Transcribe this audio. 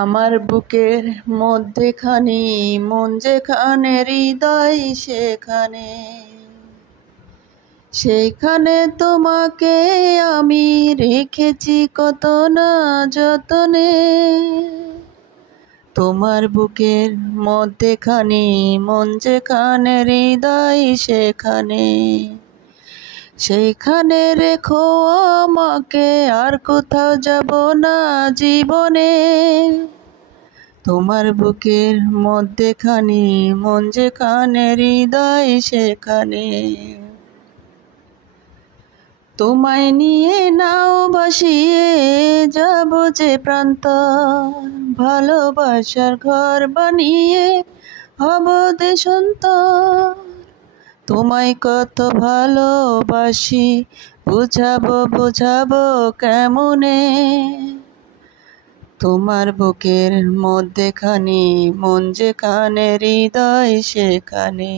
আমার বুকের মধ্যেখানে মন যেখানে হৃদয় সেখানে, সেইখানে তোমাকে আমি রেখেছি কত না যতনে। তোমার বুকের মধ্যেখানে মন যেখানে হৃদয় সেখানে, সেইখানে রেখো আমাকে, আর কোথাও যাব না জীবনে। তোমার বুকের মধ্যেখানে মন যেখানে হৃদয় সেখানে, তোমায় নিয়ে নাও ভাসিয়ে যাব যে প্রান্তর, ভালোবাসার ঘর বানিয়ে হব দেশান্তর। তোমায় কত ভালোবাসি বুঝাবো কেমনে। তোমার বুকের মধ্যেখানে মন যেখানে হৃদয় সেখানে।